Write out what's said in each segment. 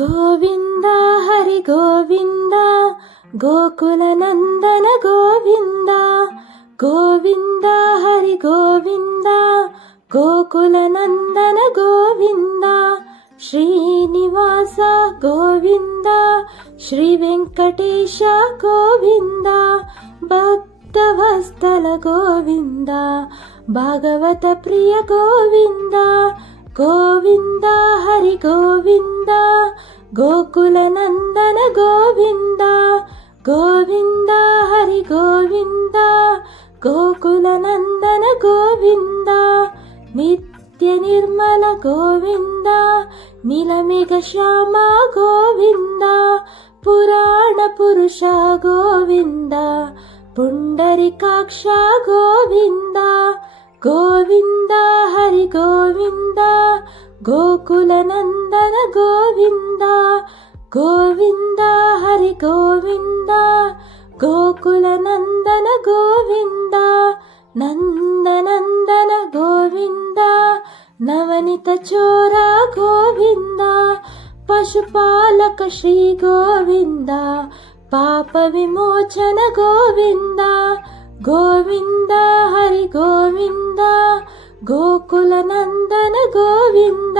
ಗೋವಿಂದ ಹರಿ ಗೋವಿಂದ ಗೋಕುಲ ನಂದನ ಗೋವಿಂದ ಗೋವಿಂದ ಹರಿ ಗೋವಿಂದ ಗೋಕುಲ ನಂದನ ಗೋವಿಂದ ಶ್ರೀನಿವಾಸ ಗೋವಿಂದ ಶ್ರೀ ವೆಂಕಟೇಶ ಗೋವಿಂದ ಭಕ್ತವತ್ಸಲ ಗೋವಿಂದ ಭಾಗವತ ಪ್ರಿಯ ಗೋವಿಂದ ಗೋವಿಂದ ಹರಿ ಗೋವಿಂದ ಗೋಕುಲ ನಂದನ ಗೋವಿಂದ ಗೋವಿಂದ ಹರಿ ಗೋವಿಂದ ಗೋಕುಲ ನಂದನ ಗೋವಿಂದ ನಿತ್ಯ ನಿರ್ಮಲ ಗೋವಿಂದ ನೀಲಮೇಘ ಶ್ಯಾಮ ಗೋವಿಂದ ಪುರಾಣ ಪುರುಷ ಗೋವಿಂದ ಪುಂಡರಿಕಾಕ್ಷ ಗೋವಿಂದ ಗೋವಿಂದ ಹರಿ ಗೋವಿಂದ ಗೋಕುಲ ನಂದನ ಗೋವಿಂದ ಗೋವಿಂದ ಹರಿ ಗೋವಿಂದ ಗೋಕುಲ ನಂದನ ಗೋವಿಂದ ನಂದನಂದನ ಗೋವಿಂದ ನವನಿತ ಚೋರ ಗೋವಿಂದ ಪಶುಪಾಲಕ ಶ್ರೀ ಗೋವಿಂದ ಪಾಪ ವಿಮೋಚನ ಗೋವಿಂದ ಗೋವಿಂದ ಹರಿ ಗೋವಿಂದ ಗೋಕುಲ ನಂದನ ಗೋವಿಂದ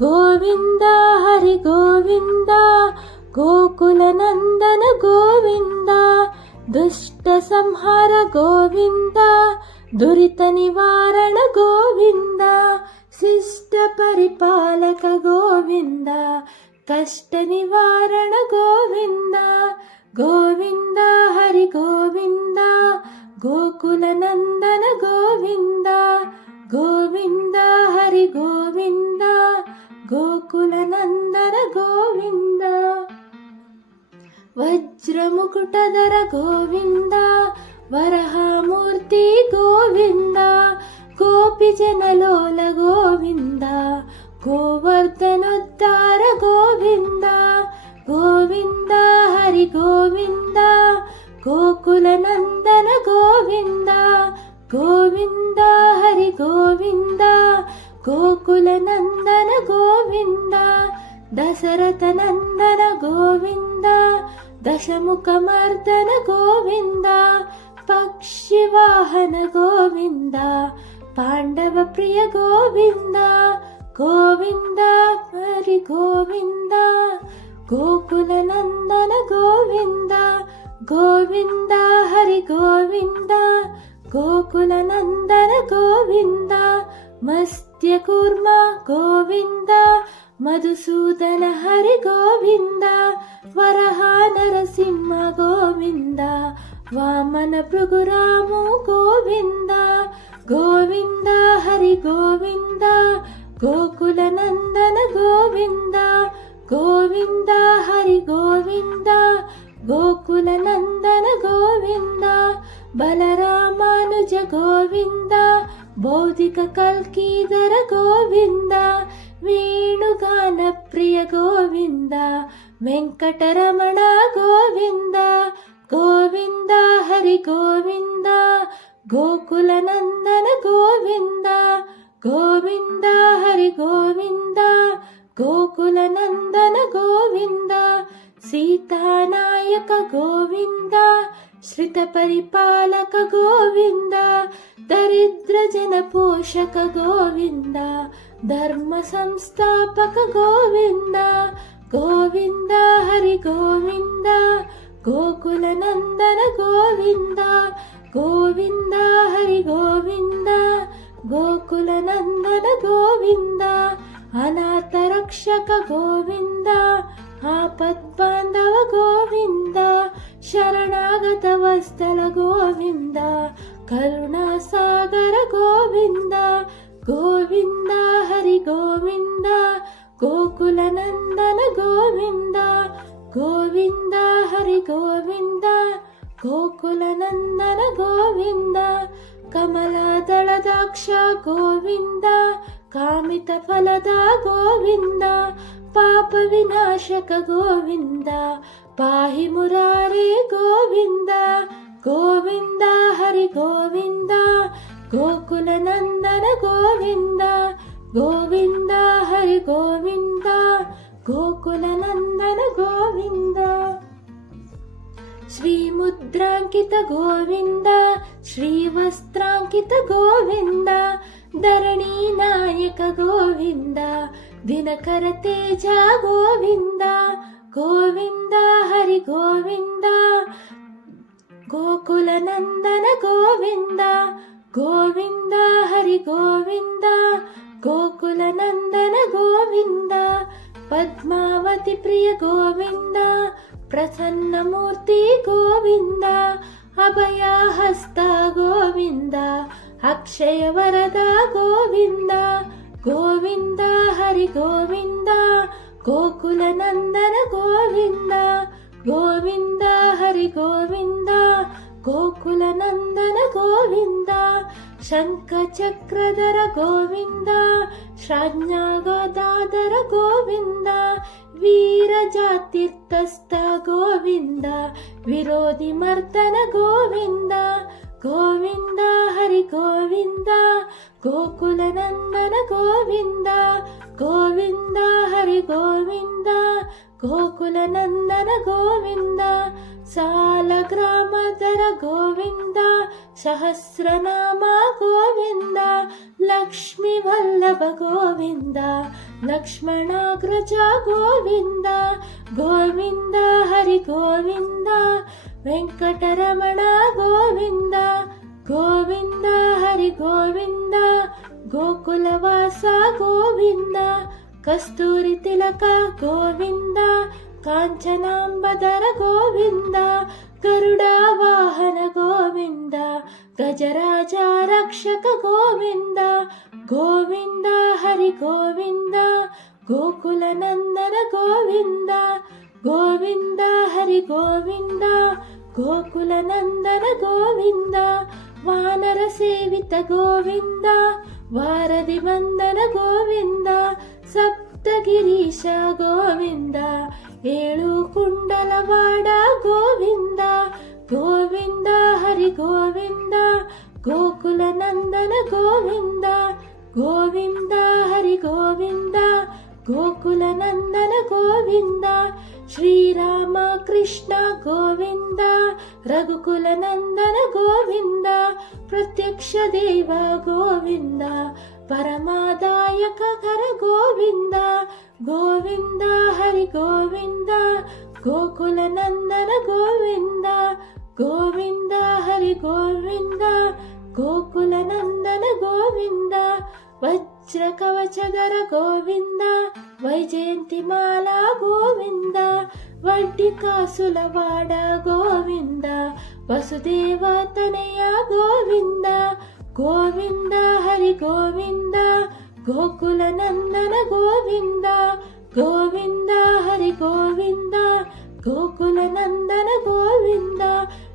ಗೋವಿಂದ ಹರಿ ಗೋವಿಂದ ಗೋಕುಲ ನಂದನ ಗೋವಿಂದ ದುಷ್ಟ ಸಂಹಾರ ಗೋವಿಂದ ದುರಿತ ನಿವಾರಣ ಗೋವಿಂದ ಶಿಷ್ಟ ಪರಿಪಾಲಕ ಗೋವಿಂದ ಕಷ್ಟ ನಿವಾರಣ ಗೋವಿಂದ ಗೋವಿಂದ ಹರಿ ಗೋವಿಂದ ಗೋಕುಲ ನಂದನ ಗೋವಿಂದ ಗೋವಿಂದ ಹರಿ ಗೋವಿಂದ ಗೋಕುಲ ನಂದನ ಗೋವಿಂದ ವಜ್ರ ಮುಕುಟಧರ ಗೋವಿಂದ ವರಹಮೂರ್ತಿ ಗೋವಿಂದ ಗೋಪಿ ಜನಲೋಲ ಗೋವಿಂದ ಗೋವರ್ಧನೋದ್ಧಾರ ಗೋವಿಂದ ಗೋವಿಂದ ಹರಿ ಗೋವಿಂದ ಗೋಕುಲ ನಂದನ ಗೋವಿಂದ ಗೋವಿಂದ ಹರಿ ಗೋವಿಂದ ಗೋಕುಲ ನಂದನ ಗೋವಿಂದ ದಶರಥ ನಂದನ ಗೋವಿಂದ ದಶಮುಖ ಮರ್ದನ ಗೋವಿಂದ ಪಕ್ಷಿ ವಾಹನ ಗೋವಿಂದ ಪಾಂಡವ ಪ್ರಿಯ ಗೋವಿಂದ ಗೋವಿಂದ ಹರಿ ಗೋವಿಂದ ಗೋಕುಲ ನಂದನ ಗೋವಿಂದ ಗೋವಿಂದ ಹರಿ ಗೋವಿಂದ ಗೋಕುಲ ನಂದನ ಗೋವಿಂದ ಮತ್ಸ್ಯ ಕೂರ್ಮ ಗೋವಿಂದ ಮಧುಸೂದನ ಹರಿ ಗೋವಿಂದ ವರಹ ನರಸಿಂಹ ಗೋವಿಂದ ವಾಮನ ಭೃಗುರಾಮು ಗೋವಿಂದ ಗೋವಿಂದ ಹರಿ ಗೋವಿಂದ ಗೋಕುಲ ನಂದನ ಗೋವಿಂದ ಗೋವಿಂದ ಹರಿ ಗೋವಿಂದ ಗೋಕುಲ ನಂದನ ಗೋವಿಂದ ಬಲರಾಮಾನುಜ ಗೋವಿಂದ ಬೌದ್ಧಿಕ ಕಲ್ಕೀಧರ ಗೋವಿಂದ ವೇಣುಗಾನ ಪ್ರಿಯ ಗೋವಿಂದ ವೆಂಕಟರಮಣ ಗೋವಿಂದ ಗೋವಿಂದ ಹರಿ ಗೋವಿಂದ ಗೋಕುಲ ನಂದನ ಗೋವಿಂದ ಗೋವಿಂದ ಹರಿ ಗೋವಿಂದ ಗೋಕುಲ ನಂದನ ಗೋವಿಂದ ಸೀತಾನಾಯಕ ಗೋವಿಂದ ಶ್ರಿತ ಪರಿಪಾಲಕ ಗೋವಿಂದ ದರಿದ್ರ ಜನ ಪೋಷಕ ಗೋವಿಂದ ಧರ್ಮ ಸಂಸ್ಥಾಪಕ ಗೋವಿಂದ ಗೋವಿಂದ ಹರಿ ಗೋವಿಂದ ಗೋಕುಲ ನಂದನ ಗೋವಿಂದ ಗೋವಿಂದ ಹರಿ ಗೋವಿಂದ ಗೋಕುಲ ನಂದನ ಗೋವಿಂದ ಅನಾಥ ರಕ್ಷಕ ಗೋವಿಂದ ಆಪತ್ ಬಾಂಧವ ಗೋವಿಂದ ಶರಣಾಗತ ವತ್ಸಲ ಗೋವಿಂದ ಕರುಣಾ ಸಾಗರ ಗೋವಿಂದ ಗೋವಿಂದ ಹರಿ ಗೋವಿಂದ ಗೋಕುಲ ನಂದನ ಗೋವಿಂದ ಗೋವಿಂದ ಹರಿ ಗೋವಿಂದ ಗೋಕುಲ ನಂದನ ಗೋವಿಂದ ಕಮಲದಳದಾಕ್ಷ ಗೋವಿಂದ ಕಾಮಿತ ಫಲದ ಗೋವಿಂದ ಪಾಪ ವಿನಾಶಕ ಗೋವಿಂದ ಪಾಹಿ ಮುರಾರೇ ಗೋವಿಂದ ಗೋವಿಂದ ಹರಿ ಗೋವಿಂದ ಗೋಕುಲ ನಂದನ ಗೋವಿಂದ ಗೋವಿಂದ ಹರಿ ಗೋವಿಂದ ಗೋಕುಲನಂದನ ಗೋವಿಂದ. ಶ್ರೀಮುದ್ರಾಂಕಿತ ಗೋವಿಂದ, ಶ್ರೀವಸ್ತ್ರಾಂಕಿತ ಗೋವಿಂದ, ಧರಣಿ ನಾಯಕ ಗೋವಿಂದ, ದಿನಕರ ತೇಜ ಗೋವಿಂದ. ಗೋವಿಂದ ಹರಿ ಗೋವಿಂದ, ಗೋಕುಲನಂದನ ಗೋವಿಂದ. ಗೋವಿಂದ ಹರಿ ಗೋವಿಂದ, ಗೋಕುಲನಂದನ ಗೋವಿಂದ. ಪದ್ಮಾವತಿ ಪ್ರಿಯ ಗೋವಿಂದ, ಪ್ರಸನ್ನ ಮೂರ್ತಿ ಗೋವಿಂದ. ಅಭಯ ಹಸ್ತ ಗೋವಿಂದ, ಅಕ್ಷಯ ವರದ ಗೋವಿಂದ. ಗೋವಿಂದ ಹರಿ ಗೋವಿಂದ, ಗೋಕುಲನಂದನ ಗೋವಿಂದ. ಗೋವಿಂದ ಹರಿ ಗೋವಿಂದ, ಗೋಕುಲನಂದನ ಗೋವಿಂದ. ಶಂಖ ಚಕ್ರಧರ ಗೋವಿಂದ, ಶ್ರಾಜ್ಞಾಗದಾಧರ ಗೋವಿಂದ. ವೀರ ಜಾತೀರ್ಥಸ್ಥ ಗೋವಿಂದ, ವಿರೋಧಿ ಮರ್ದನ ಗೋವಿಂದ. ಗೋವಿಂದ ಹರಿ ಗೋವಿಂದ, ಗೋಕುಲನಂದನ ಗೋವಿಂದ. ಗೋವಿಂದ ಹರಿ ಗೋವಿಂದ, ಗೋಕುಲನಂದನ ಗೋವಿಂದ. ಸಾಲಗ್ರಾಮಧರ ಗೋವಿಂದ, ಸಹಸ್ರನಾಮ ಗೋವಿಂದ. ಲಕ್ಷ್ಮೀ ವಲ್ಲಭ ಗೋವಿಂದ, ಲಕ್ಷ್ಮಣಾಗ್ರಜ ಗೋವಿಂದ. ಗೋವಿಂದ ಹರಿ ಗೋವಿಂದ, ವೆಂಕಟರಮಣ ಗೋವಿಂದ. ಗೋವಿಂದ ಹರಿ ಗೋವಿಂದ, ಗೋಕುಲವಾಸ ಗೋವಿಂದ. ಕಸ್ತೂರಿ ತಿಲಕ ಗೋವಿಂದ, ಕಾಂಚನಾಂಬಧರ ಗೋವಿಂದ. ಗರುಡ ವಾಹನ ಗೋವಿಂದ, ಗಜರಾಜ ರಕ್ಷಕ ಗೋವಿಂದ. ಗೋವಿಂದ ಹರಿ ಗೋವಿಂದ, ಗೋಕುಲನಂದನ ಗೋವಿಂದ. ಗೋವಿಂದ ಹರಿ ಗೋವಿಂದ, ಗೋಕುಲನಂದನ ಗೋವಿಂದ. ವಾನರ ಸೇವಿತ ಗೋವಿಂದ, ವಾರದಿ ವಂದನ ಗೋವಿಂದ. ಸಪ್ತಗಿರೀಶ ಗೋವಿಂದ, ಏಳು ಕುಂಡಲವಾಡ ಗೋವಿಂದ. ಗೋವಿಂದ ಹರಿ ಗೋವಿಂದ, ಗೋಕುಲನಂದನ ಗೋವಿಂದ. ಗೋವಿಂದ ಹರಿ ಗೋವಿಂದ, ಗೋಕುಲನಂದನ ಗೋವಿಂದ. ಶ್ರೀರಾಮ ಕೃಷ್ಣ ಗೋವಿಂದ, ರಘುಕುಲನಂದನ ಗೋವಿಂದ. ಪ್ರತ್ಯಕ್ಷ ದೇವ ಗೋವಿಂದ, ಪರಮಾದಾಯಕ ಕರ ಗೋವಿಂದ. ಗೋವಿಂದ ಹರಿ ಗೋವಿಂದ, ಗೋಕುಲನಂದನ ಗೋವಿಂದ. ಗೋವಿಂದ ಹರಿ ಗೋವಿಂದ, ಗೋಕುಲನಂದನ ಗೋವಿಂದ. ವಜ್ರ ಕವಚಧರ ಗೋವಿಂದ, ವೈಜಯಂತಿ ಮಾಲಾ ಗೋವಿಂದ. ವಡ್ಡಿ ಕಾಸುಲವಾಡ ಗೋವಿಂದ, ವಸುದೇವ ತನಯ ಗೋವಿಂದ. ಗೋವಿಂದ ಹರಿ ಗೋವಿಂದ, ಗೋಕುಲನಂದನ ಗೋವಿಂದ. ಗೋವಿಂದ ಹರಿ ಗೋವಿಂದ, ಗೋಕುಲನಂದನ ಗೋವಿಂದ.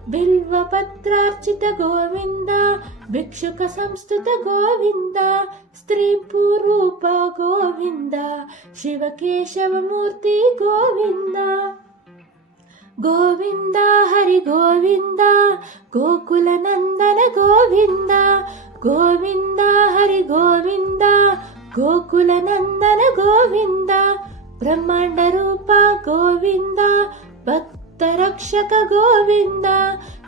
ಬಿಲ್ವ ಪತ್ರಾರ್ಚಿತ ಗೋವಿಂದ, ಭಿಕ್ಷುಕ ಸಂಸ್ತುತ ಗೋವಿಂದ. ಸ್ತ್ರೀ ಪೂರೂಪ ಗೋವಿಂದ, ಶಿವಕೇಶವ ಮೂರ್ತಿ ಗೋವಿಂದ. ಗೋವಿಂದ ಹರಿ ಗೋವಿಂದ, ಗೋಕುಲನಂದನ ಗೋವಿಂದ. ಗೋವಿಂದ ಹರಿ ಗೋವಿಂದ, ಗೋಕುಲನಂದನ ಗೋವಿಂದ. ಬ್ರಹ್ಮಾಂಡ ರೂಪ ಗೋವಿಂದ, ಭಕ್ತ ರಕ್ಷಕ ಗೋವಿಂದ.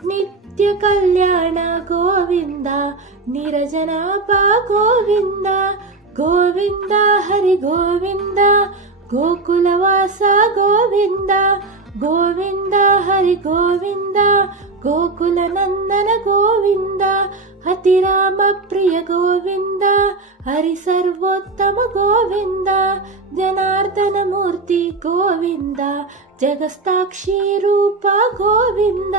ನಿತ್ಯ ಕಲ್ಯಾಣ ಗೋವಿಂದ, ನಿರಜನಾಪ ಗೋವಿಂದ. ಗೋವಿಂದ ಹರಿ ಗೋವಿಂದ, ಗೋಕುಲವಾಸ ಗೋವಿಂದ. ಗೋವಿಂದ ಹರಿ ಗೋವಿಂದ, ಗೋಕುಲನಂದನ ಗೋವಿಂದ. ಅತಿರಾಮ ಪ್ರಿಯ ಗೋವಿಂದ, ಹರಿ ಸರ್ವೋತ್ತಮ ಗೋವಿಂದ. ಜನಾರ್ದನ ಮೂರ್ತಿ ಗೋವಿಂದ, ಜಗಸ್ತಾಕ್ಷಿ ರೂಪ ಗೋವಿಂದ.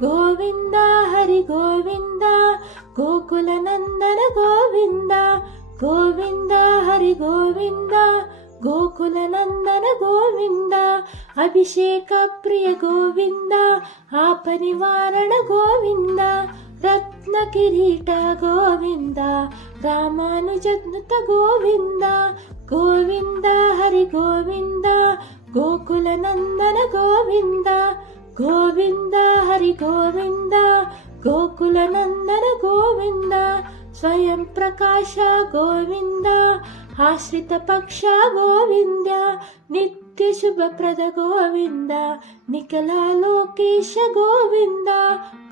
ಗೋವಿಂದ ಹರಿ ಗೋವಿಂದ, ಗೋಕುಲನಂದನ ಗೋವಿಂದ. ಗೋವಿಂದ ಹರಿ ಗೋವಿಂದ, ಗೋಕುಲನಂದನ ಗೋವಿಂದ. ಅಭಿಷೇಕ ಪ್ರಿಯ ಗೋವಿಂದ, ಆಪ ನಿವಾರಣ ಗೋವಿಂದ. ರತ್ನ ಕಿರೀಟ ಗೋವಿಂದ, ರಾಮಾನುಜನುತ ಗೋವಿಂದ. ಗೋವಿಂದ ಹರಿ ಗೋವಿಂದ, ಗೋಕುಲನಂದನ ಗೋವಿಂದ. ಗೋವಿಂದ ಹರಿ ಗೋವಿಂದ, ಗೋಕುಲನಂದನ ಗೋವಿಂದ. ಸ್ವಯಂ ಪ್ರಕಾಶ ಗೋವಿಂದ, ಆಶ್ರಿತ ಪಕ್ಷ ಗೋವಿಂದ. ನಿತ್ಯ ನಿತ್ಯ ಶುಭಪ್ರದ ಗೋವಿಂದ ನಿಖಲ ಲೋಕೇಶ ಗೋವಿಂದ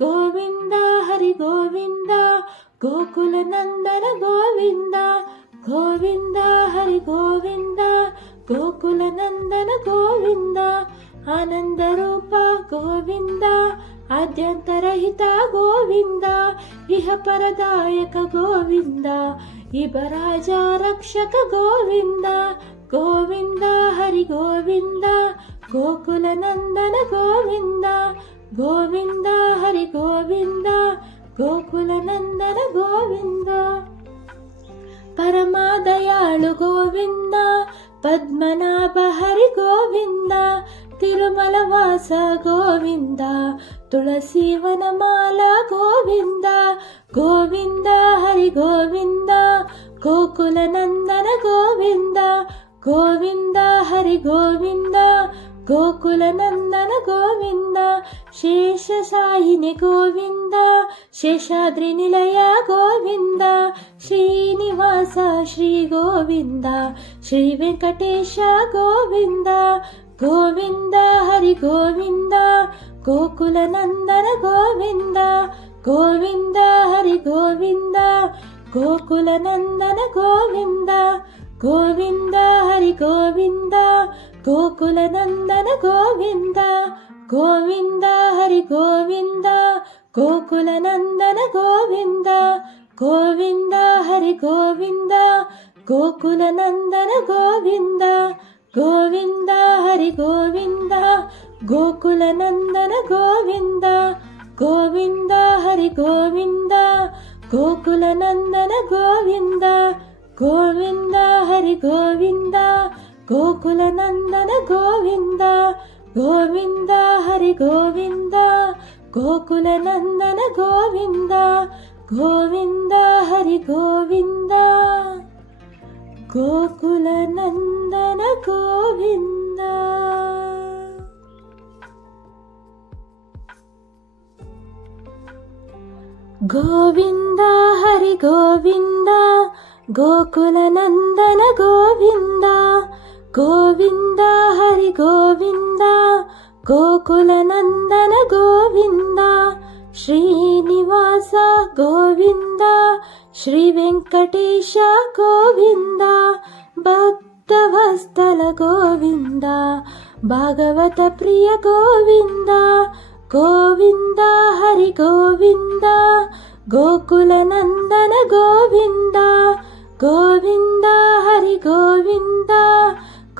ಗೋವಿಂದ ಹರಿ ಗೋವಿಂದ ಗೋಕುಲ ನಂದನ ಗೋವಿಂದ ಗೋವಿಂದ ಹರಿ ಗೋವಿಂದ ಗೋಕುಲ ನಂದನ ಗೋವಿಂದ ಆನಂದ ರೂಪ ಗೋವಿಂದ ಆದ್ಯಂತರಹಿತ ಗೋವಿಂದ ಇಹ ಪರದಾಯಕ ಗೋವಿಂದ ಇಬರಾಜ ರಕ್ಷಕ ಗೋವಿಂದ ಗೋವಿಂದ ಹರಿ ಗೋವಿಂದ ಗೋಕುಲ ನಂದನ ಗೋವಿಂದ ಗೋವಿಂದ ಹರಿ ಗೋವಿಂದ ಗೋಕುಲ ನಂದನ ಗೋವಿಂದ ಪರಮ ದಯಾಳು ಗೋವಿಂದ ಪದ್ಮನಾಭ ಹರಿ ಗೋವಿಂದ ತಿರುಮಲ ವಾಸ ಗೋವಿಂದ ತುಳಸಿ ವನಮಾಲ ಗೋವಿಂದ ಗೋವಿಂದ ಹರಿ ಗೋವಿಂದ ಗೋಕುಲ ನಂದನ ಗೋವಿಂದ ಗೋವಿಂದ ಹರಿ ಗೋವಿಂದ ಗೋಕುಲ ನಂದನ ಗೋವಿಂದ ಶೇಷ ಸಾಯಿನಿ ಗೋವಿಂದ ಶೇಷಾದ್ರಿ ನಿಲಯ ಗೋವಿಂದ ಶ್ರೀನಿವಾಸ ಶ್ರೀ ಗೋವಿಂದ ಶ್ರೀ ವೆಂಕಟೇಶ ಗೋವಿಂದ ಗೋವಿಂದ ಹರಿ ಗೋವಿಂದ ಗೋಕುಲ ನಂದನ ಗೋವಿಂದ ಗೋವಿಂದ ಹರಿ ಗೋವಿಂದ ಗೋಕುಲ ನಂದನ ಗೋವಿಂದ ಗೋವಿಂದ ಹರಿ ಗೋವಿಂದ ಗೋಕುಲ ನಂದನ ಗೋವಿಂದ ಗೋವಿಂದ ಹರಿ ಗೋವಿಂದ ಗೋಕುಲ ನಂದನ ಗೋವಿಂದ ಗೋವಿಂದ ಹರಿ ಗೋವಿಂದ ಗೋಕುಲ ನಂದನ ಗೋವಿಂದ ಗೋವಿಂದ ಹರಿ ಗೋವಿಂದ ಗೋಕುಲ ನಂದನ ಗೋವಿಂದ ಗೋವಿಂದ ಹರಿ ಗೋವಿಂದ ಗೋಕುಲ ನಂದನ ಗೋವಿಂದ ಗೋವಿಂದ ಹರಿ ಗೋವಿಂದ ಗೋಕುಲ ನಂದನ ಗೋವಿಂದ ಗೋವಿಂದ ಹರಿ ಗೋವಿಂದ ಗೋಕುಲ ನಂದನ ಗೋವಿಂದ ಗೋವಿಂದ ಹರಿ ಗೋವಿಂದ ಗೋಕುಲ ನಂದನ ಗೋವಿಂದ. ಗೋವಿಂದ ಹರಿ ಗೋವಿಂದ ಗೋಕುಲ ನಂದನ ಗೋವಿಂದ ಗೋವಿಂದ ಹರಿ ಗೋವಿಂದ ಗೋಕುಲ ನಂದನ ಗೋವಿಂದ ಶ್ರೀನಿವಾಸ ಗೋವಿಂದ ಶ್ರೀ ವೆಂಕಟೇಶ ಗೋವಿಂದ ಭಕ್ತವತ್ಸಲ ಗೋವಿಂದ ಭಾಗವತ ಪ್ರಿಯ ಗೋವಿಂದ ಗೋವಿಂದ ಹರಿ ಗೋವಿಂದ ಗೋಕುಲ ನಂದನ ಗೋವಿಂದ ಗೋವಿಂದ ಹರಿ ಗೋವಿಂದ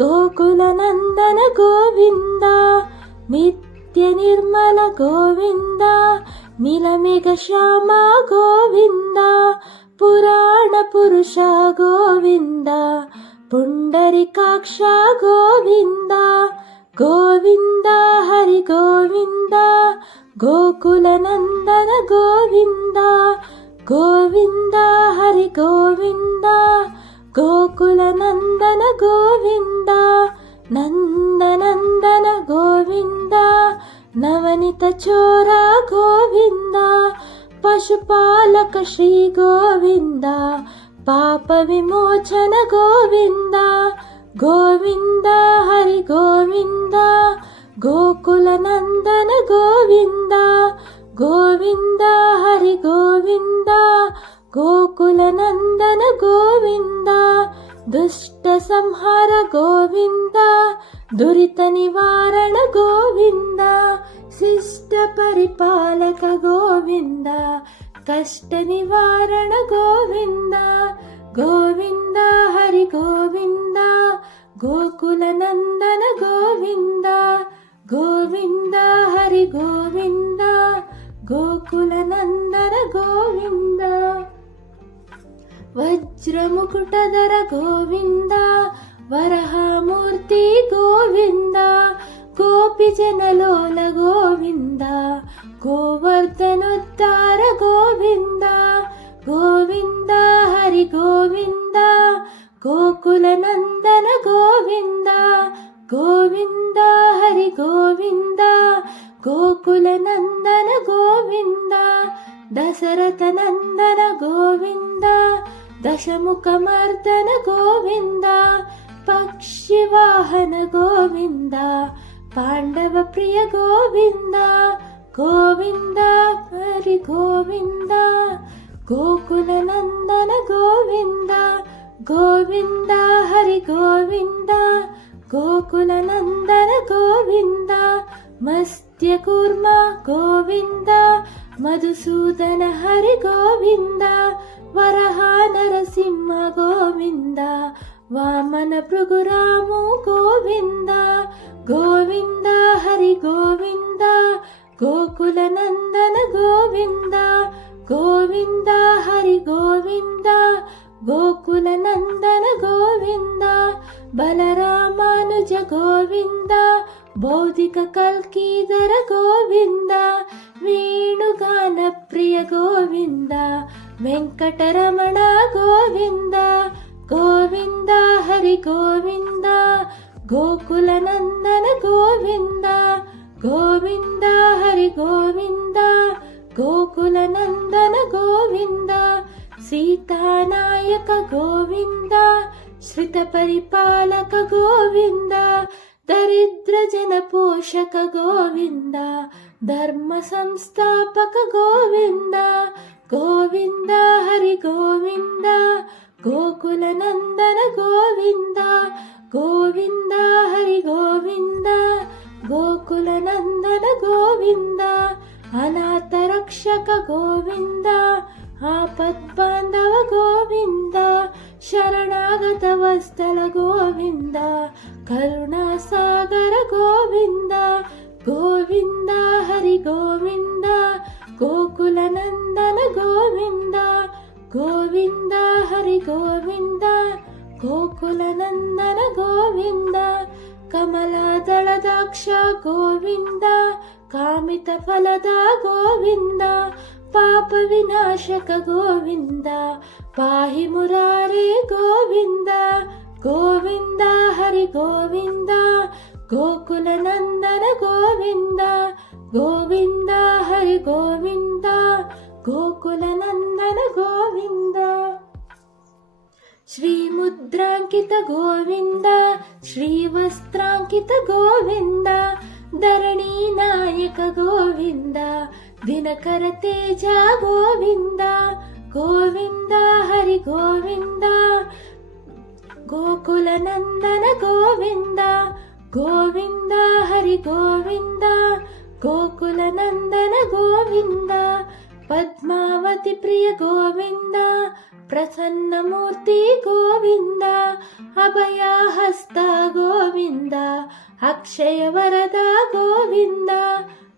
ಗೋಕುಲ ನಂದನ ಗೋವಿಂದ ನಿತ್ಯ ನಿರ್ಮಲ ಗೋವಿಂದ ನೀಲಮೇಘ ಶ್ಯಾಮ ಗೋವಿಂದ ಪುರಾಣ ಪುರುಷ ಗೋವಿಂದ ಪುಂಡರಿಕಾಕ್ಷ ಗೋವಿಂದ ಗೋವಿಂದ ಹರಿ ಗೋವಿಂದ ಗೋಕುಲ ನಂದನ ಗೋವಿಂದ ಗೋವಿಂದ ಹರಿ ಗೋವಿಂದ ಗೋಕುಲ ನಂದನ ಗೋವಿಂದ ನಂದನಂದನ ಗೋವಿಂದ ನವನಿತ ಚೋರ ಗೋವಿಂದ ಪಶುಪಾಲಕ ಶ್ರೀ ಗೋವಿಂದ ಪಾಪ ವಿಮೋಚನ ಗೋವಿಂದ ಗೋವಿಂದ ಹರಿ ಗೋವಿಂದ ಗೋಕುಲ ನಂದನ ಗೋವಿಂದ ಗೋವಿಂದ ಹರಿ ಗೋವಿಂದ ಗೋಕುಲ ನಂದನ ಗೋವಿಂದ ದುಷ್ಟ ಸಂಹಾರ ಗೋವಿಂದ ದುರಿತ ನಿವಾರಣ ಗೋವಿಂದ ಶಿಷ್ಟ ಪರಿಪಾಲಕ ಗೋವಿಂದ ಕಷ್ಟ ನಿವಾರಣ ಗೋವಿಂದ ಗೋವಿಂದ ಹರಿ ಗೋವಿಂದ ಗೋಕುಲ ನಂದನ ಗೋವಿಂದ ಗೋವಿಂದ ಹರಿ ಗೋವಿಂದ ಗೋಕುಲ ನಂದನ ಗೋವಿಂದ ವಜ್ರ ಮುಕುಟಧರ ಗೋವಿಂದ ವರಹಮೂರ್ತಿ ಗೋವಿಂದ ಗೋಪಿ ಜನಲೋಲ ಗೋವಿಂದ ಗೋವರ್ಧನೋದ್ಧಾರ ಗೋವಿಂದ ಗೋವಿಂದ ಹರಿ ಗೋವಿಂದ ಗೋಕುಲ ನಂದನ ಗೋವಿಂದ ಗೋವಿಂದ ಹರಿ ಗೋವಿಂದ ಗೋಕುಲ ನಂದನ ಗೋವಿಂದ ದಶರಥ ನಂದನ ಗೋವಿಂದ ದಶಮುಖ ಮರ್ದನ ಗೋವಿಂದ ಪಕ್ಷಿ ವಾಹನ ಗೋವಿಂದ, ಪಾಂಡವ ಪ್ರಿಯ ಗೋವಿಂದ ಗೋವಿಂದ ಹರಿ ಗೋವಿಂದ. ಗೋಕುಲ ನಂದನ ಗೋವಿಂದ ಗೋವಿಂದ ಹರಿ ಗೋವಿಂದ. ಗೋಕುಲ ನಂದನ ಗೋವಿಂದ, ಮಸ್ತ್ಯ ಕೂರ್ಮ ಗೋವಿಂದ, ಮಧುಸೂದನ ಹರಿ ಗೋವಿಂದ. ವರಹ ನರಸಿಂಹ ಗೋವಿಂದ, ವಾಮನ ಭೃಗುರಾಮು ಗೋವಿಂದ ಗೋವಿಂದ ಹರಿ ಗೋವಿಂದ. ಗೋಕುಲ ನಂದನ ಗೋವಿಂದ ಗೋವಿಂದ ಹರಿ ಗೋವಿಂದ. ಗೋಕುಲ ನಂದನ ಗೋವಿಂದ, ಬಲರಾಮಾನುಜ ಗೋವಿಂದ, ಬೌದ್ಧಿಕ ಕಲ್ಕೀಧರ ಗೋವಿಂದ, ವೇಣುಗಾನ ಪ್ರಿಯ ಗೋವಿಂದ, ವೆಂಕಟರಮಣ ಗೋವಿಂದ ಗೋವಿಂದ ಹರಿ ಗೋವಿಂದ. ಗೋಕುಲ ನಂದನ ಗೋವಿಂದ ಗೋವಿಂದ ಹರಿ ಗೋವಿಂದ. ಗೋಕುಲ ನಂದನ ಗೋವಿಂದ, ಸೀತಾನಾಯಕ ಗೋವಿಂದ, ಶ್ರಿತ ಪರಿಪಾಲಕ ಗೋವಿಂದ, ದರಿದ್ರ ಜನ ಪೋಷಕ ಗೋವಿಂದ, ಧರ್ಮ ಸಂಸ್ಥಾಪಕ ಗೋವಿಂದ ಗೋವಿಂದ ಹರಿ ಗೋವಿಂದ. ಗೋಕುಲ ನಂದನ ಗೋವಿಂದ ಗೋವಿಂದ ಹರಿ ಗೋವಿಂದ. ಗೋಕುಲ ನಂದನ ಗೋವಿಂದ, ಅನಾಥ ರಕ್ಷಕ ಗೋವಿಂದ, ಆಪದ್ಬಾಂಧವ ಗೋವಿಂದ, ಶರಣಾಗತ ವತ್ಸಲ ಗೋವಿಂದ, ಕರುಣಾಸಾಗರ ಗೋವಿಂದ ಗೋವಿಂದ ಹರಿ ಗೋವಿಂದ. ಗೋಕುಲ ನಂದನ ಗೋವಿಂದ ಗೋವಿಂದ ಹರಿ ಗೋವಿಂದ. ಗೋಕುಲ ನಂದನ ಗೋವಿಂದ, ಕಮಲದಳದಾಕ್ಷ ಗೋವಿಂದ, ಕಾಮಿತ ಫಲದ ಗೋವಿಂದ, ಪಾಪ ವಿನಾಶಕ ಗೋವಿಂದ, ಪಾಹಿ ಮುರಾರೇ ಗೋವಿಂದ ಗೋವಿಂದ ಹರಿ ಗೋವಿಂದ. ಗೋಕುಲ ನಂದನ ಗೋವಿಂದ ಗೋವಿಂದ ಹರಿ ಗೋವಿಂದ. ಗೋಕುಲ ನಂದನ ಗೋವಿಂದ, ಶ್ರೀ ಮುದ್ರಾಂಕಿತ ಗೋವಿಂದ, ಶ್ರೀ ವಸ್ತ್ರಾಂಕಿತ ಗೋವಿಂದ, ಧರಣಿ ನಾಯಕ ಗೋವಿಂದ, ದಿನಕರ ತೇಜ ಗೋವಿಂದ ಗೋವಿಂದ ಹರಿ ಗೋವಿಂದ. ಗೋಕುಲ ನಂದನ ಗೋವಿಂದ ಗೋವಿಂದ ಹರಿ ಗೋವಿಂದ. ಗೋಕುಲ ನಂದನ ಗೋವಿಂದ, ಪದ್ಮಾವತಿ ಪ್ರಿಯ ಗೋವಿಂದ, ಪ್ರಸನ್ನ ಮೂರ್ತಿ ಗೋವಿಂದ, ಅಭಯ ಹಸ್ತ ಗೋವಿಂದ, ಅಕ್ಷಯ ವರದ ಗೋವಿಂದ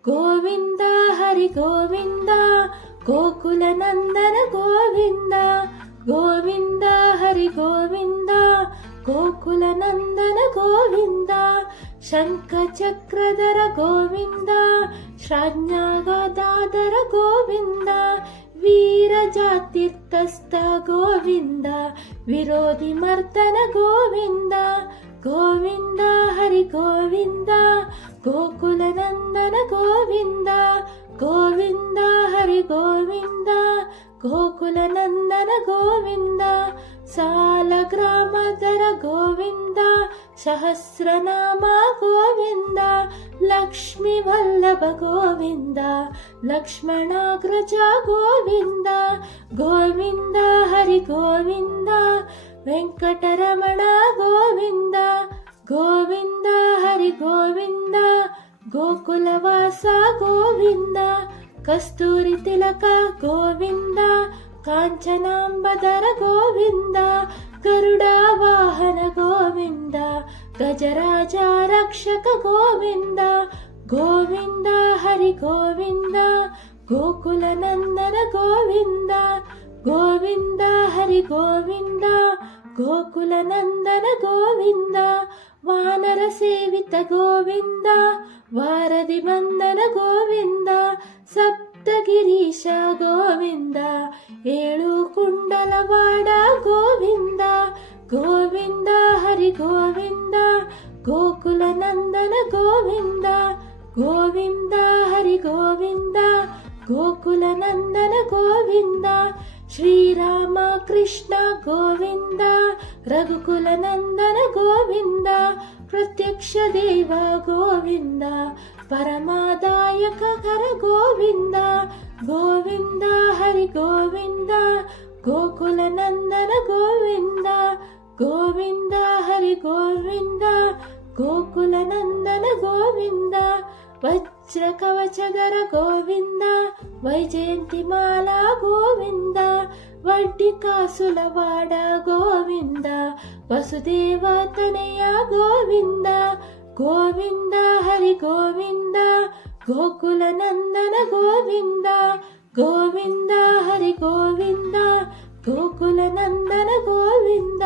ಗೋವಿಂದ ಹರಿ ಗೋವಿಂದ. ಗೋಕುಲ ನಂದನ ಗೋವಿಂದ ಗೋವಿಂದ ಹರಿ ಗೋವಿಂದ. ಗೋಕುಲ ನಂದನ ಗೋವಿಂದ, ಶಂಖ ಚಕ್ರಧರ ಗೋವಿಂದ, ಶ್ರಾಜ್ಞಾಗದಾಧರ ಗೋವಿಂದ, ವೀರ ಜಾತೀರ್ಥಸ್ಥ ಗೋವಿಂದ, ವಿರೋಧಿ ಮರ್ದನ ಗೋವಿಂದ ಗೋವಿಂದ ಹರಿ ಗೋವಿಂದ. ಗೋಕುಲ ನಂದನ ಗೋವಿಂದ ಗೋವಿಂದ ಹರಿ ಗೋವಿಂದ. ಗೋಕುಲ ನಂದನ ಗೋವಿಂದ, ಸಾಲ ಗ್ರಾಮದರ ಗೋವಿಂದ, ಸಹಸ್ರನಾಮ ಗೋವಿಂದ, ಲಕ್ಷ್ಮೀ ವಲ್ಲಭ ಗೋವಿಂದ, ಲಕ್ಷ್ಮಣಾಗ್ರಜ ಗೋವಿಂದ ಗೋವಿಂದ ಹರಿ ಗೋವಿಂದ. ವೆಂಕಟರಮಣ ಗೋವಿಂದ ಗೋವಿಂದ ಹರಿ ಗೋವಿಂದ. ಗೋಕುಲವಾಸ ಗೋವಿಂದ, ಕಸ್ತೂರಿ ತಿಲಕ ಗೋವಿಂದ, ಕಾಂಚನಾಂಬದರ ಗೋವಿಂದ, ಗರುಡ ವಾಹನ ಗೋವಿಂದ, ಗಜರಾಜ ರಕ್ಷಕ ಗೋವಿಂದ ಗೋವಿಂದ ಹರಿ ಗೋವಿಂದ. ಗೋಕುಲ ನಂದನ ಗೋವಿಂದ ಗೋವಿಂದ ಹರಿ ಗೋವಿಂದ. ಗೋಕುಲ ನಂದನ ಗೋವಿಂದ, ವಾನರ ಸೇವಿತ ಗೋವಿಂದ, ವಾರದಿ ಬಂದನ ಗೋವಿಂದ, ಸಪ್ತಗಿರೀಶ ಗೋವಿಂದ, ಏಳು ಕುಂಡಲವಾಡ ಗೋವಿಂದ ಗೋವಿಂದ ಹರಿ ಗೋವಿಂದ. ಗೋಕುಲ ನಂದನ ಗೋವಿಂದ ಗೋವಿಂದ ಹರಿ ಗೋವಿಂದ. ಗೋಕುಲ ನಂದನ ಗೋವಿಂದ, ಶ್ರೀರಾಮ ಕೃಷ್ಣ ಗೋವಿಂದ, ರಘುಕುಲ ನಂದನ ಗೋವಿಂದ, ಪ್ರತ್ಯಕ್ಷ ದೇವ ಗೋವಿಂದ, ಪರಮಾದಾಯಕ ಕರ ಗೋವಿಂದ, ಗೋವಿಂದ ಹರಿ ಗೋವಿಂದ, ಗೋಕುಲ ನಂದನ ಗೋವಿಂದ, ಗೋವಿಂದ ಹರಿ ಗೋವಿಂದ, ಗೋಕುಲ ನಂದನ ಗೋವಿಂದ, ವಜ್ರ ಕವಚಧರ ಗೋವಿಂದ, ವೈಜಯಂತಿ ಮಾಲಾ ಗೋವಿಂದ, ವಡ್ಡಿ ಕಾಸುಲವಾಡ ಗೋವಿಂದ, ವಸುದೇವ ತನಯ ಗೋವಿಂದ, ಗೋವಿಂದ ಹರಿ ಗೋವಿಂದ, ಗೋಕುಲ ನಂದನ ಗೋವಿಂದ, ಗೋವಿಂದ ಹರಿ ಗೋವಿಂದ, ಗೋಕುಲ ನಂದನ ಗೋವಿಂದ,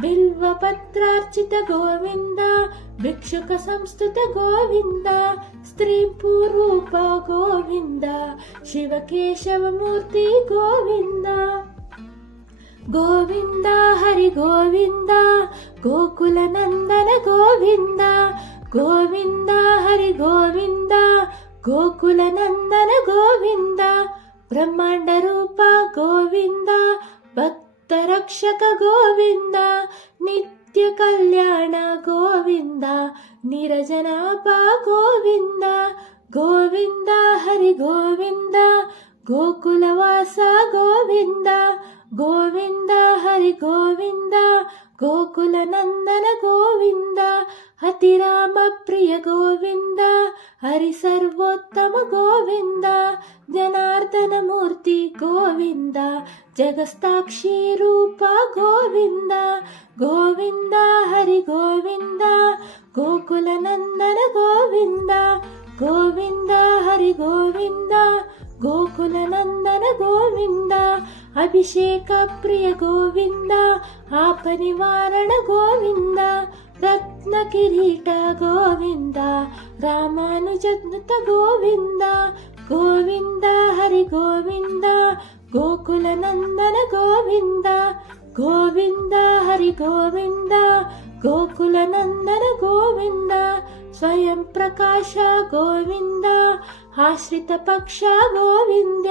ಬಿಲ್ವ ಪತ್ರಾರ್ಚಿತ ಗೋವಿಂದ, ಭಿಕ್ಷುಕ ಸಂಸ್ತುತ ಗೋವಿಂದ, ಸ್ತ್ರೀ ಪೂರ್ವೂಪ ಗೋವಿಂದ, ಶಿವಕೇಶವ ಮೂರ್ತಿ ಗೋವಿಂದ, ಗೋವಿಂದ ಹರಿ ಗೋವಿಂದ, ಗೋಕುಲ ನಂದನ ಗೋವಿಂದ, ಗೋವಿಂದ ಹರಿ ಗೋವಿಂದ, ಗೋಕುಲ ನಂದನ ಗೋವಿಂದ, ಬ್ರಹ್ಮಾಂಡ ರೂಪ ಗೋವಿಂದ, ಭಕ್ತ ರಕ್ಷಕ ಗೋವಿಂದ, ನಿತ್ಯ ಕಲ್ಯಾಣ ಗೋವಿಂದ, ನಿರಜನಾಪ ಗೋವಿಂದ, ಗೋವಿಂದ ಹರಿ ಗೋವಿಂದ, ಗೋಕುಲವಾಸ ಗೋವಿಂದ, ಗೋವಿಂದ ಹರಿ ಗೋವಿಂದ, ಗೋಕುಲ ನಂದನ ಗೋವಿಂದ, ಅತಿರಾಮ ಪ್ರಿಯ ಗೋವಿಂದ, ಹರಿ ಸರ್ವೋತ್ತಮ ಗೋವಿಂದ, ಜನಾರ್ದನ ಮೂರ್ತಿ ಗೋವಿಂದ, ಜಗಸ್ತಾಕ್ಷಿ ರೂಪ ಗೋವಿಂದ, ಗೋವಿಂದ ಹರಿ ಗೋವಿಂದ, ಗೋಕುಲ ನಂದನ ಗೋವಿಂದ, ಗೋವಿಂದ ಹರಿ ಗೋವಿಂದ, ಗೋಕುಲ ನಂದನ ಗೋವಿಂದ, ಅಭಿಷೇಕ ಪ್ರಿಯ ಗೋವಿಂದ, ಆಪ ನಿವಾರಣ ಗೋವಿಂದ, ರತ್ನ ಕಿರೀಟ ಗೋವಿಂದ, ರಾಮಾನುಜನುತ ಗೋವಿಂದ, ಗೋವಿಂದ ಹರಿ ಗೋವಿಂದ, ಗೋಕುಲ ನಂದನ ಗೋವಿಂದ, ಗೋವಿಂದ ಹರಿ ಗೋವಿಂದ, ಗೋಕುಲ ನಂದನ ಗೋವಿಂದ, ಸ್ವಯಂ ಪ್ರಕಾಶ ಗೋವಿಂದ, ಆಶ್ರಿತ ಪಕ್ಷ ಗೋವಿಂದ,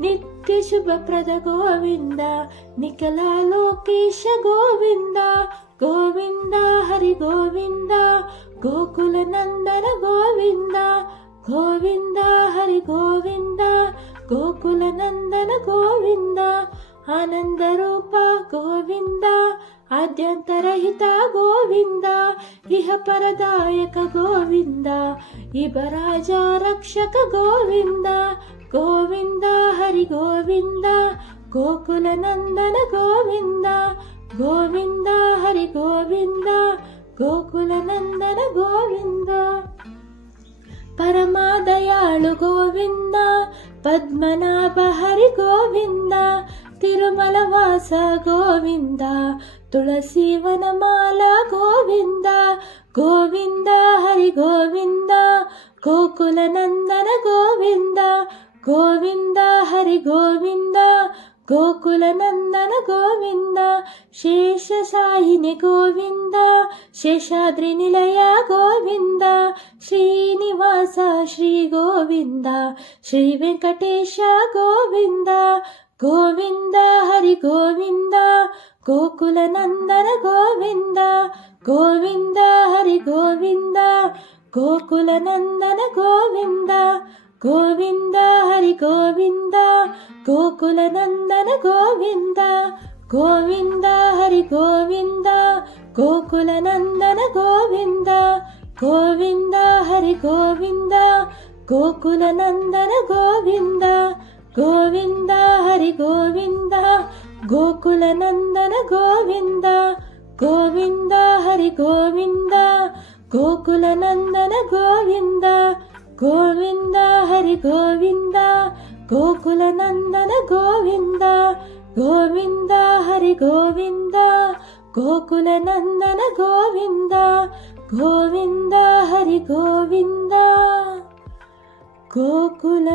ನಿತ್ಯ ಶುಭಪ್ರದ ಗೋವಿಂದ, ನಿಖಲ ಲೋಕೇಶ ಗೋವಿಂದ, ಗೋವಿಂದ ಹರಿ ಗೋವಿಂದ, ಗೋಕುಲ ನಂದನ ಗೋವಿಂದ, ಗೋವಿಂದ ಹರಿ ಗೋವಿಂದ, ಗೋಕುಲ ನಂದನ ಗೋವಿಂದ, ಆನಂದ ರೂಪ ಗೋವಿಂದ, ಆದ್ಯಂತರಹಿತ ಗೋವಿಂದ, ಇಹ ಪರದಾಯಕ ಗೋವಿಂದ, ಇಬರಾಜ ರಕ್ಷಕ ಗೋವಿಂದ, ಗೋವಿಂದ ಹರಿ ಗೋವಿಂದ, ಗೋಕುಲ ನಂದನ ಗೋವಿಂದ, ಗೋವಿಂದ ಹರಿ ಗೋವಿಂದ, ಗೋಕುಲ ನಂದನ ಗೋವಿಂದ, ಪರಮಾದಯಾಳು ಗೋವಿಂದ, ಪದ್ಮನಾಭ ಹರಿ ಗೋವಿಂದ, ತಿರುಮಲ ವಾಸ ಗೋವಿಂದ, ತುಳಸಿ ವನಮಾಲ ಗೋವಿಂದ, ಗೋವಿಂದ ಹರಿ ಗೋವಿಂದ, ಗೋಕುಲ ನಂದನ ಗೋವಿಂದ, ಗೋವಿಂದ ಹರಿ ಗೋವಿಂದ, ಗೋಕುಲ ನಂದನ ಗೋವಿಂದ, ಶೇಷಶಾಹಿನಿ ಗೋವಿಂದ, ಶೇಷಾದ್ರಿ ನಿಲಯ ಗೋವಿಂದ, ಶ್ರೀನಿವಾಸ ಶ್ರೀ ಗೋವಿಂದ, ಶ್ರೀ ವೆಂಕಟೇಶ ಗೋವಿಂದ, ಗೋವಿಂದ ಹರಿ ಗೋವಿಂದ, ಗೋಕುಲ ನಂದನ ಗೋವಿಂದ, ಗೋವಿಂದ ಹರಿ ಗೋವಿಂದ, ಗೋಕುಲ ನಂದನ ಗೋವಿಂದ, ಗೋವಿಂದ ಹರಿ ಗೋವಿಂದ, ಗೋಕುಲ ನಂದನ ಗೋವಿಂದ, ಗೋವಿಂದ ಹರಿ ಗೋವಿಂದ, ಗೋಕುಲ ನಂದನ ಗೋವಿಂದ, ಗೋವಿಂದ ಹರಿ ಗೋವಿಂದ, ಗೋಕುಲ ನಂದನ ಗೋವಿಂದ, ಗೋವಿಂದ ಹರಿ ಗೋವಿಂದ, ಗೋಕುಲ ನಂದನ ಗೋವಿಂದ, ಗೋವಿಂದ ಹರಿ ಗೋವಿಂದ, ಗೋಕುಲ ನಂದನ ಗೋವಿಂದ, ಗೋವಿಂದ ಹರಿ ಗೋವಿಂದ, ಗೋಕುಲ ನಂದನ ಗೋವಿಂದ, ಗೋವಿಂದ ಹರಿ ಗೋವಿಂದ, ಗೋಕುಲ ನಂದನ ಗೋವಿಂದ, ಗೋವಿಂದ ಹರಿ ಗೋವಿಂದ, ಗೋಕುಲ